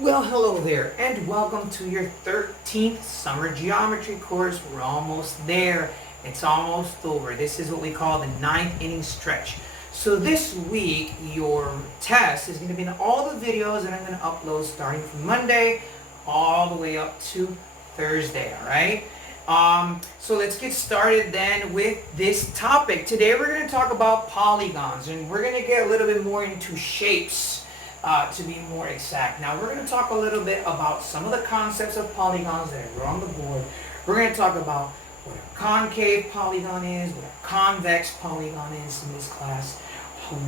Well, hello there, and welcome to your 13th summer geometry course. We're almost there. It's almost over. This is what we call the ninth inning stretch. So this week, your test is going to be in all the videos that I'm going to upload starting from Monday all the way up to Thursday, all right? So let's get started then with this topic. Today we're going to talk about polygons, and we're going to get a little bit more into shapes. To be more exact. Now we're going to talk a little bit about some of the concepts of polygons that are on the board. We're going to talk about what a concave polygon is, what a convex polygon is in this class,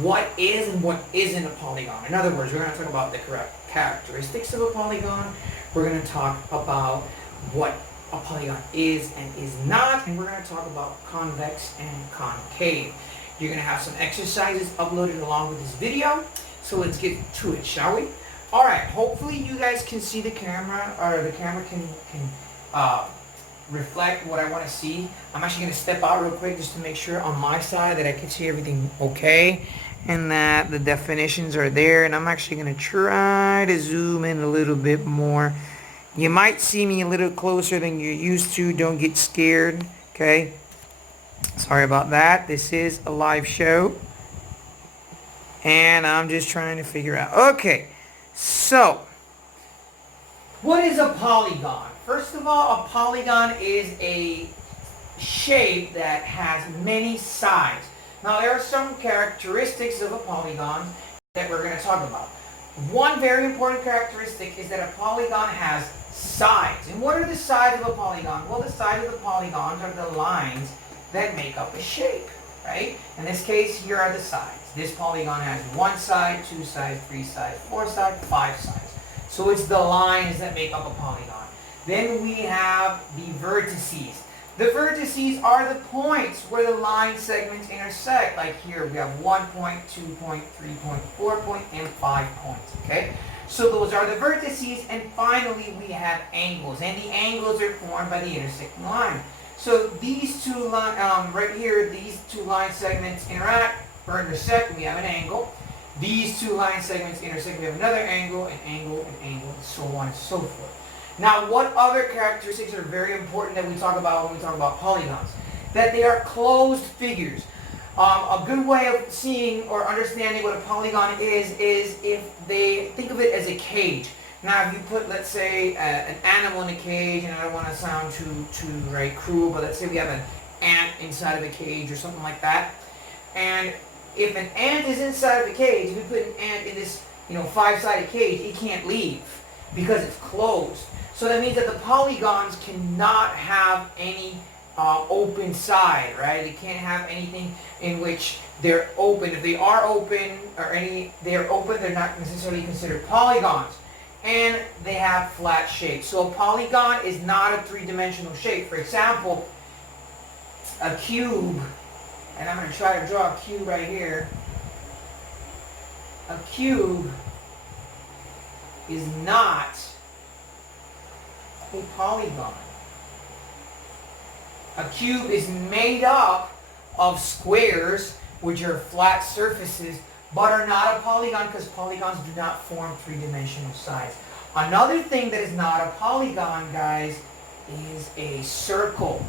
what is and what isn't a polygon. In other words, we're going to talk about the correct characteristics of a polygon. We're going to talk about what a polygon is and is not, and we're going to talk about convex and concave. You're going to have some exercises uploaded along with this video. So let's get to it, shall we? Alright, hopefully you guys can see the camera, or the camera can reflect what I want to see. I'm actually going to step out real quick just to make sure on my side that I can see everything okay, and that the definitions are there. And I'm actually going to try to zoom in a little bit more. You might see me a little closer than you're used to. Don't get scared, okay? Sorry about that. This is a live show. And I'm just trying to figure out. Okay, so what is a polygon? First of all, a polygon is a shape that has many sides. Now, there are some characteristics of a polygon that we're going to talk about. One very important characteristic is that a polygon has sides. And what are the sides of a polygon? Well, the sides of the polygons are the lines that make up a shape, right? In this case, here are the sides. This polygon has one side, two sides, three sides, four sides, five sides. So it's the lines that make up a polygon. Then we have the vertices. The vertices are the points where the line segments intersect. Like here, we have 1 point, 2 point, 3 point, 4 point, and 5 points. Okay? So those are the vertices. And finally, we have angles. And the angles are formed by the intersecting line. So these two lines, right here, these two line segments interact or intersect, we have an angle. These two line segments intersect, we have another angle, and so on and so forth. Now, what other characteristics are very important that we talk about when we talk about polygons? That they are closed figures. A good way of seeing or understanding what a polygon is if they think of it as a cage. Now, if you put, let's say, an animal in a cage, and I don't want to sound too right, cruel, but let's say we have an ant inside of a cage or something like that. And if an ant is inside of a cage, if we put an ant in this, five-sided cage, it can't leave because it's closed. So that means that the polygons cannot have any open side, right? They can't have anything in which they're open. If they are open they're not necessarily considered polygons. And they have flat shapes. So a polygon is not a three-dimensional shape. For example, a cube. And I'm going to try to draw a cube right here. A cube is not a polygon. A cube is made up of squares, which are flat surfaces, but are not a polygon because polygons do not form three-dimensional sides. Another thing that is not a polygon, guys, is a circle.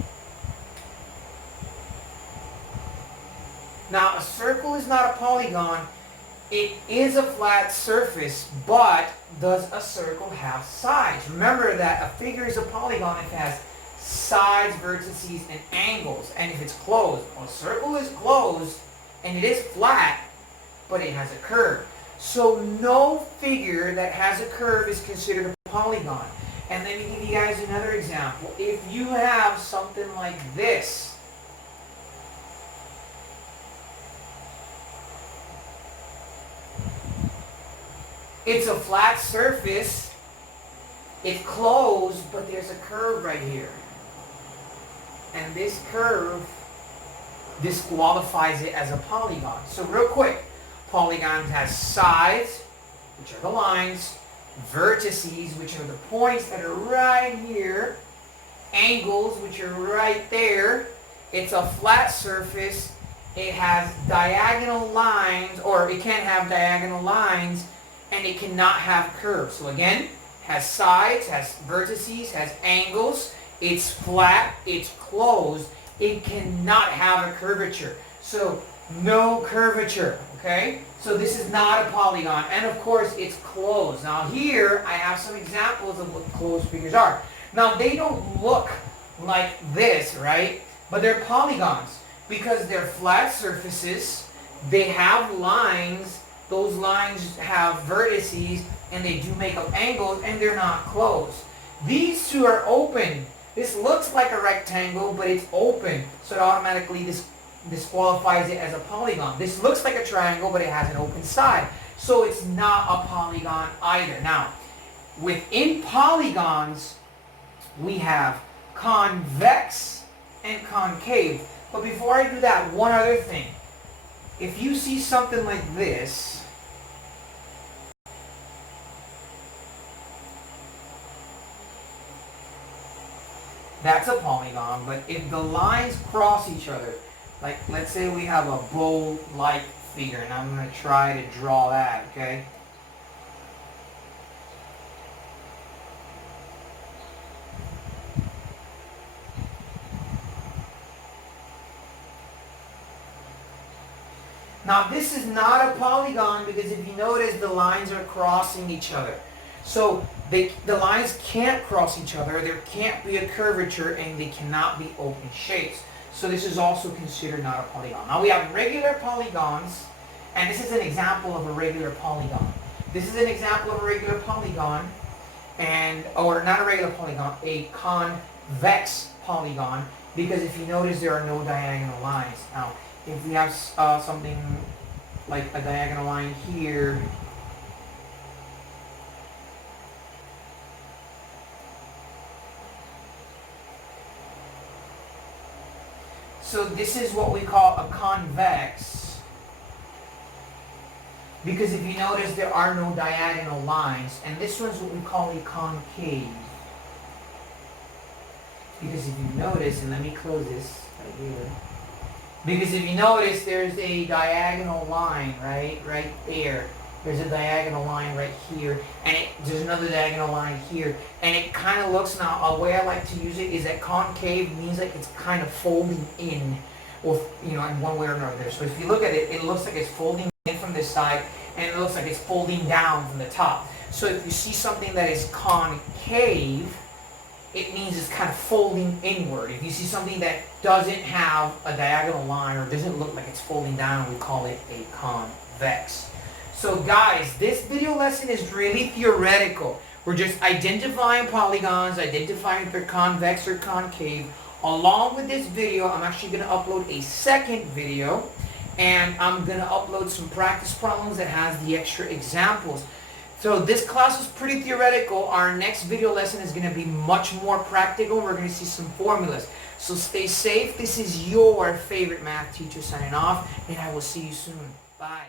Now, a circle is not a polygon. It is a flat surface, but does a circle have sides? Remember that a figure is a polygon if it has sides, vertices, and angles, and if it's closed. Well, a circle is closed, and it is flat, but it has a curve. So no figure that has a curve is considered a polygon. And let me give you guys another example. If you have something like this, it's a flat surface, it's closed, but there's a curve right here. And this curve disqualifies it as a polygon. So real quick, polygon has sides, which are the lines, vertices, which are the points that are right here, angles, which are right there. It's a flat surface. It has diagonal lines, or it can't have diagonal lines, and it cannot have curves. So again, has sides, has vertices, has angles, it's flat, it's closed, it cannot have a curvature. So no curvature, okay? So this is not a polygon, and of course it's closed. Now here I have some examples of what closed figures are. Now they don't look like this, right? But they're polygons because they're flat surfaces, they have lines, those lines have vertices, and they do make up angles, and they're not closed. These two are open. This looks like a rectangle, but it's open, so it automatically disqualifies it as a polygon. This looks like a triangle, but it has an open side, so it's not a polygon either. Now, within polygons, we have convex and concave. But before I do that, one other thing. If you see something like this, that's a polygon. But if the lines cross each other, like let's say we have a bow-like figure, and I'm going to try to draw that, okay? Now this is not a polygon because if you notice the lines are crossing each other. So the lines can't cross each other, there can't be a curvature, and they cannot be open shapes. So this is also considered not a polygon. Now we have regular polygons, and this is an example of a regular polygon. This is an example of a regular polygon, or not a regular polygon, a convex polygon, because if you notice there are no diagonal lines. Now, if we have something like a diagonal line here, so this is what we call a convex, because if you notice there are no diagonal lines, and this one's what we call a concave, because if you notice, and let me close this right here, because if you notice, there's a diagonal line, right there. There's a diagonal line right here, and there's another diagonal line here, and it kind of looks, now a way I like to use it is that concave means like it's kind of folding in, or in one way or another. So if you look at it, it looks like it's folding in from this side, and it looks like it's folding down from the top. So if you see something that is concave, it means it's kind of folding inward. If you see something that doesn't have a diagonal line or doesn't look like it's folding down, we call it a convex. So guys, this video lesson is really theoretical. We're just identifying polygons, identifying if they're convex or concave. Along with this video, I'm actually going to upload a second video, and I'm going to upload some practice problems that has the extra examples. So this class was pretty theoretical. Our next video lesson is going to be much more practical. We're going to see some formulas. So stay safe. This is your favorite math teacher signing off, and I will see you soon. Bye.